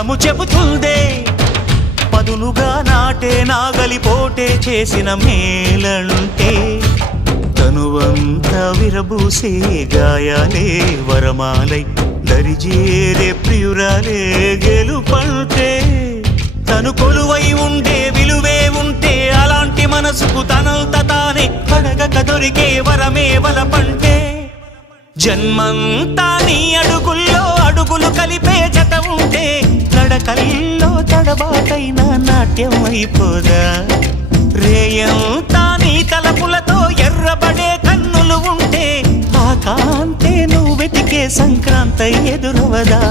బలము చెబుతుందే పదునుగా నాటే నాగలిపోటే చేసిన మేలంటే తనువంతా విరబూసే గాయాలే వరమాలై దరిజేరే ప్రియురాలే గెలుపంటే తను కొలువై ఉండే విలువే ఉంటే అలాంటి మనసుకు తనంత తానే అడగక దొరికే వరమే వలపంటే జన్మంతా నీ అడుగుల్లో అడుగులు కలిపే జత ఉంటే నడకల్లో తడబాటైన నాట్యం అయిపోదా రేయంతా నీ తలపులతో ఎర్రబడే కన్నులు ఉంటే ఆ కాంతే నువ్వు వెతికే సంక్రాంతి ఎదురవదా